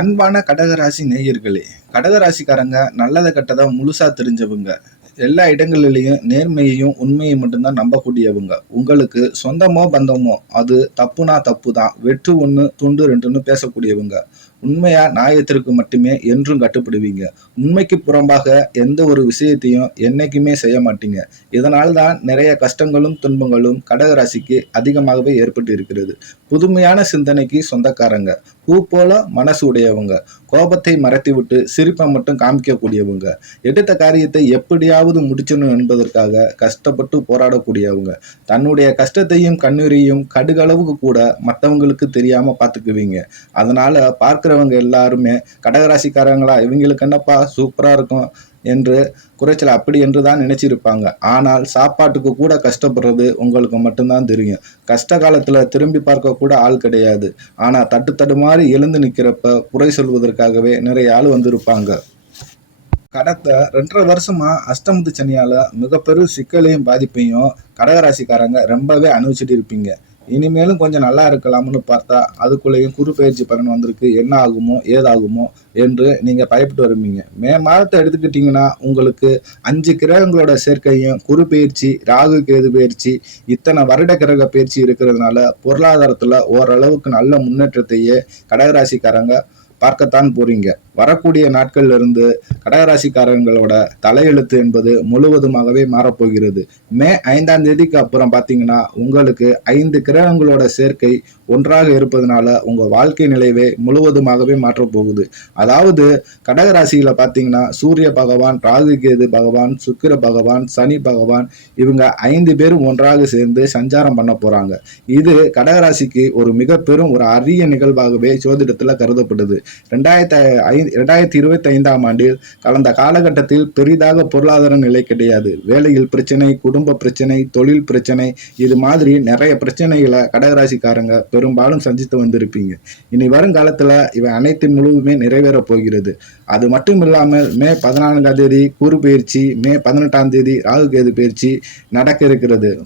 அன்பான கடகராசி நேயர்களே கடகராசிக்காரங்க நல்லதை கெட்டதை முழுசா தெரிஞ்சவங்க. எல்லா இடங்களிலையும் நேர்மையையும் உண்மையை மட்டும்தான் நம்பக்கூடியவங்க. உங்களுக்கு சொந்தமோ பந்தமோ அது தப்புனா தப்பு தான் வெட்டு ஒன்று துண்டு ரெண்டுன்னு பேசக்கூடியவங்க. உண்மையா நியாயத்திற்கு மட்டுமே என்றும் கட்டுப்படுவீங்க. உண்மைக்கு புறம்பாக எந்த ஒரு விஷயத்தையும் என்னைக்குமே செய்ய மாட்டீங்க. இதனால் தான் நிறைய கஷ்டங்களும் துன்பங்களும் கடகராசிக்கு அதிகமாகவே ஏற்பட்டு இருக்கிறது. புதுமையான சிந்தனைக்கு சொந்தக்காரங்க. பூ போல மனசு உடையவங்க. கோபத்தை மறைத்து விட்டு சிரிப்பை மட்டும் காமிக்கக்கூடியவங்க. எடுத்த காரியத்தை எப்படியாவது முடிச்சணும் என்பதற்காக கஷ்டப்பட்டு போராடக்கூடியவங்க. தன்னுடைய கஷ்டத்தையும் கண்ணீரையும் கடுகளவுக்கு கூட மற்றவங்களுக்கு தெரியாம பார்த்துக்குவீங்க. அதனால பார்க்க இருக்கிறவங்க எல்லாருமே கடகராசிக்காரங்களா இவங்களுக்கு என்னப்பா சூப்பரா இருக்கும் என்று குறைச்சல் அப்படி என்று தான் நினைச்சிருப்பாங்க. ஆனால் சாப்பாட்டுக்கு கூட கஷ்டப்படுறது உங்களுக்கு மட்டும்தான் தெரியும். கஷ்ட காலத்துல திரும்பி பார்க்க கூட ஆள் கிடையாது. ஆனா தட்டு தடுமாறி எழுந்து நிக்கிறப்ப குறை சொல்வதற்காகவே நிறைய ஆள் வந்திருப்பாங்க. கடத்த ரெண்டரை வருஷமா அஷ்டமத்து சனியால மிகப்பெரும் சிக்கலையும் பாதிப்பையும் கடகராசிக்காரங்க ரொம்பவே அனுபவிச்சுட்டு இருப்பீங்க. இனிமேலும் கொஞ்சம் நல்லா இருக்கலாம்னு பார்த்தா அதுக்குள்ளேயும் குரு பயிற்சி பலன் வந்திருக்கு. என்ன ஆகுமோ ஏதாகுமோ என்று நீங்கள் பயப்பட்டு வருவீங்க. மே மாதத்தை எடுத்துக்கிட்டிங்கன்னா உங்களுக்கு அஞ்சு கிரகங்களோட சேர்க்கையும் குரு பயிற்சி ராகு கேது பயிற்சி இத்தனை வருட கிரக பயிற்சி இருக்கிறதுனால பொருளாதாரத்தில் ஓரளவுக்கு நல்ல முன்னேற்றத்தையே கடகராசிக்காரங்க பார்க்கத்தான் போறீங்க. வரக்கூடிய நாட்கள்ல இருந்து கடகராசிக்காரங்களோட தலையெழுத்து என்பது முழுவதுமாகவே மாறப்போகிறது. மே ஐந்தாம் தேதிக்கு அப்புறம் பார்த்தீங்கன்னா உங்களுக்கு ஐந்து கிரகங்களோட சேர்க்கை ஒன்றாக இருப்பதனால உங்க வாழ்க்கை நிலைவே முழுவதுமாகவே மாற்றப்போகுது. அதாவது கடகராசியில பார்த்தீங்கன்னா சூரிய பகவான் ராகு கேது பகவான் சுக்கிர பகவான் சனி பகவான் இவங்க ஐந்து பேரும் ஒன்றாக சேர்ந்து சஞ்சாரம் பண்ண போறாங்க. இது கடகராசிக்கு ஒரு மிக பெரும் ஒரு அரிய நிகழ்வாகவே ஜோதிடத்துல கருதப்படுது. ரெண்டாயிரத்தி இரண்டாயிரத்தி ரெண்டாயிரத்தி இருபத்தி ஐந்தாம் ஆண்டில் கடந்த காலகட்டத்தில் பெரிதாக பொருளாதார நிலை கிடையாது. வேலையில் பிரச்சனை குடும்ப பிரச்சனை தொழில் பிரச்சனை இது மாதிரி நிறைய பிரச்சனைகளை கடகராசிக்காரங்க பெரும்பாலும் சந்தித்து வந்திருப்பீங்க. இனி வருங்காலத்தில் இவை அனைத்து முழுவதுமே நிறைவேறப் போகிறது. அது மட்டும் இல்லாமல் மே பதினான்காம் தேதி குறு பயிற்சி மே பதினெட்டாம் தேதி ராகு கேது பயிற்சி நடக்க இருக்கிறது.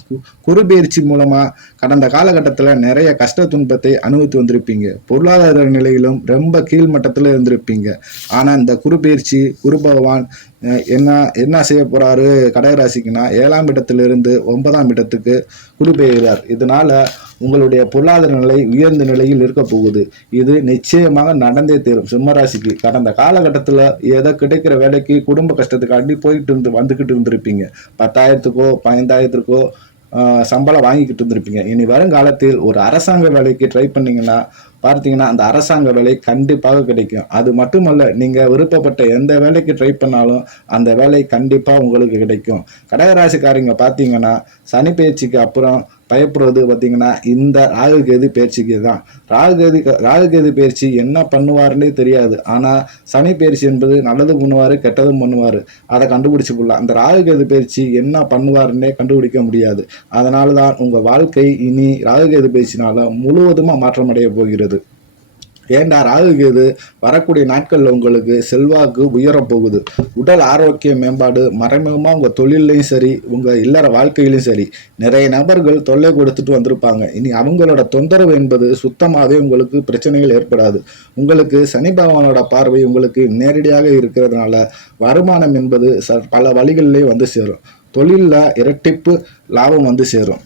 கு- பயிற்சி மூலமா கடந்த காலகட்டத்தில் நிறைய கஷ்ட துன்பத்தை அனுபவித்து வந்திருப்பீங்க. பொருளாதார நிலையிலும் ரொம்ப கீழ்மட்டத்தில் இருந்திருப்பீங்க. ஆனால் இந்த குரு பயிற்சி குரு பகவான் என்ன என்ன செய்ய போறாரு? கடகராசிக்குன்னா ஏழாம் இடத்திலிருந்து ஒன்பதாம் இடத்துக்கு குரு பெயர்கிறார். இதனால உங்களுடைய பொருளாதார நிலை உயர்ந்த நிலையில் இருக்க போகுது. இது நிச்சயமாக நடந்தே தீரும். சிம்மராசிக்கு கடந்த காலகட்டத்தில் ஏதோ கிடைக்கிற வேலைக்கு குடும்ப கஷ்டத்துக்காண்டி போயிட்டு இருந்து வந்துக்கிட்டு இருந்திருப்பீங்க. பத்தாயிரத்துக்கோ பதினைந்தாயிரத்துக்கோ சம்பளம் வாங்கிக்கிட்டு இருந்திருப்பீங்க. இனி வருங்காலத்தில் ஒரு அரசாங்க வேலைக்கு ட்ரை பண்ணீங்கன்னா பார்த்தீங்கன்னா அந்த அரசாங்க வேலை கண்டிப்பாக கிடைக்கும். அது மட்டுமல்ல நீங்கள் விருப்பப்பட்ட எந்த வேலைக்கு ட்ரை பண்ணாலும் அந்த வேலை கண்டிப்பாக உங்களுக்கு கிடைக்கும். கடகராசிக்காரங்க பார்த்தீங்கன்னா சனி பயிற்சிக்கு அப்புறம் பயப்படுறது பார்த்தீங்கன்னா இந்த ராகுகேது பயிற்சிக்கு தான். ராகுகேது ராகுகேது ராகு பயிற்சி என்ன பண்ணுவாருன்னே தெரியாது. ஆனால் சனி பயிற்சி என்பது நல்லதும் பண்ணுவார் கெட்டதும் பண்ணுவார். அதை கண்டுபிடிச்சி போடலாம் அந்த ராகுகேது பயிற்சி என்ன பண்ணுவாருன்னே கண்டுபிடிக்க முடியாது. அதனால தான் உங்கள் வாழ்க்கை இனி ராகுகேது கேது முழுவதுமாக மாற்றமடைய போகிறது. ஏண்டா ராகு கேது? வரக்கூடிய நாட்களில் உங்களுக்கு செல்வாக்கு உயரப் போகுது. உடல் ஆரோக்கிய மேம்பாடு மறைமுகமாக உங்கள் தொழிலையும் சரி உங்கள் இல்லற வாழ்க்கையிலையும் சரி நிறைய நபர்கள் தொல்லை கொடுத்துட்டு வந்திருப்பாங்க. இனி அவங்களோட தொந்தரவு என்பது சுத்தமாகவே உங்களுக்கு பிரச்சனைகள் ஏற்படாது. உங்களுக்கு சனி பகவானோட பார்வை உங்களுக்கு நேரடியாக இருக்கிறதுனால வருமானம் என்பது ச பல வழிகளிலே வந்து சேரும். தொழிலில் இரட்டிப்பு லாபம் வந்து சேரும்.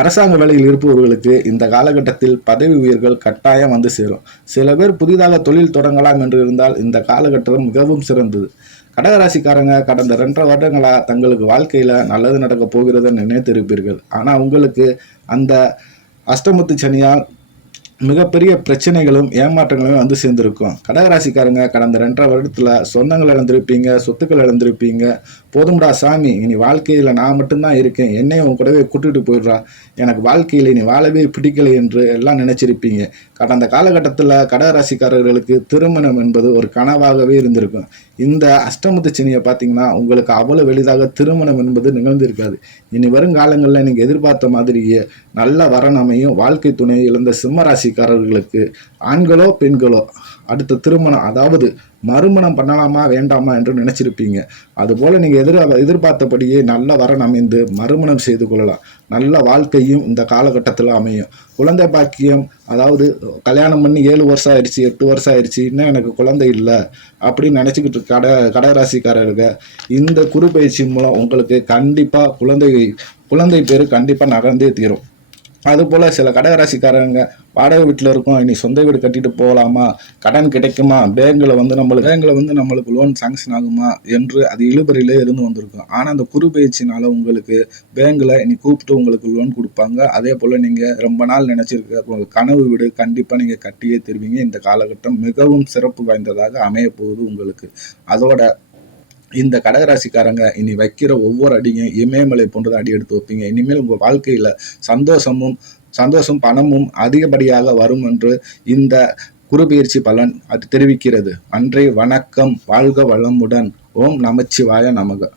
அரசாங்க வேலையில் இருப்பவர்களுக்கு இந்த காலகட்டத்தில் பதவி உயர்கள் கட்டாயம் வந்து சேரும். சில பேர் புதிதாக தொழில் தொடங்கலாம் என்று இருந்தால் இந்த காலகட்டம் மிகவும் சிறந்தது. கடகராசிக்காரங்க கடந்த ரெண்டரை வருடங்களாக தங்களுக்கு வாழ்க்கையில் நல்லது நடக்க போகிறதுன்னு நினைத்திருப்பீர்கள். ஆனால் உங்களுக்கு அந்த அஷ்டமத்து சனியால் மிகப்பெரிய பிரச்சனைகளும் ஏமாற்றங்களும் வந்து சேர்ந்திருக்கும். கடகராசிக்காரங்க கடந்த ரெண்டரை வருடத்தில் சொந்தங்கள் இழந்திருப்பீங்க சொத்துக்கள் இழந்திருப்பீங்க. போதும்டா சாமி இனி வாழ்க்கையில் நான் மட்டும்தான் இருக்கேன். என்னையும் உன் கூடவே கூட்டிகிட்டு போயிடுறா. எனக்கு வாழ்க்கையில் இனி வாழவே பிடிக்கலை என்று எல்லாம் நினச்சிருப்பீங்க. கடந்த காலகட்டத்தில் கடகராசிக்காரர்களுக்கு திருமணம் என்பது ஒரு கனவாகவே இருந்திருக்கும். இந்த அஷ்டமத்து சனியை பார்த்தீங்கன்னா உங்களுக்கு அவ்வளோ எளிதாக திருமணம் என்பது நிகழ்ந்திருக்காது. இனி வருங்காலங்களில் நீங்கள் எதிர்பார்த்த மாதிரியே நல்ல வரணமையும் வாழ்க்கை துணை இழந்த சிம்மராசி ராசிக்காரர்களுக்கு ஆண்களோ பெண்களோ அடுத்த திருமணம் அதாவது மறுமணம் பண்ணலாமா வேண்டாமா என்று நினைச்சிருப்பீங்க. அதுபோல் நீங்கள் எதிர எதிர்பார்த்தபடியே நல்ல வரன் அமைந்து மறுமணம் செய்து கொள்ளலாம். நல்ல வாழ்க்கையும் இந்த காலகட்டத்தில் அமையும். குழந்தை பாக்கியம் அதாவது கல்யாணம் பண்ணி ஏழு வருஷம் ஆயிடுச்சு எட்டு வருஷம் ஆயிடுச்சு இன்னும் எனக்கு குழந்தை இல்லை அப்படின்னு நினச்சிக்கிட்டு கட கடகராசிக்காரருங்க இந்த குறு பயிற்சி மூலம் உங்களுக்கு கண்டிப்பாக குழந்தை குழந்தை பேர் கண்டிப்பாக நகர்ந்தே தீரும். அதுபோல் சில கடகராசிக்காரங்க வாடகை வீட்டில் இருக்கோம் இனி சொந்த வீடு கட்டிட்டு போகலாமா கடன் கிடைக்குமா? பேங்கில் வந்து நம்மளுக்கு பேங்கில் வந்து நம்மளுக்கு லோன் சாங்ஷன் ஆகுமா? என்று அது இழுபறியிலே இருந்து வந்திருக்கும். ஆனால் அந்த குரு பயிற்சினால் உங்களுக்கு பேங்கில் இனி கூப்பிட்டு உங்களுக்கு லோன் கொடுப்பாங்க. அதே போல் நீங்கள் ரொம்ப நாள் நினச்சிருக்க உங்கள் கனவு வீடு கண்டிப்பாக நீங்கள் கட்டியே தருவீங்க. இந்த காலகட்டம் மிகவும் சிறப்பு வாய்ந்ததாக அமைய போகுது உங்களுக்கு. அதோட இந்த கடகராசிக்காரங்க இனி வைக்கிற ஒவ்வொரு அடியும் இமயமலை போன்றது அடி எடுத்து வைப்பீங்க. இனிமேல் உங்கள் வாழ்க்கையில் சந்தோஷமும் சந்தோஷம் பணமும் அதிகப்படியாக வரும் என்று இந்த குருபெயர்ச்சி பலன் அது தெரிவிக்கிறது. அன்றே வணக்கம் வாழ்க வளமுடன். ஓம் நமச்சிவாய நமக.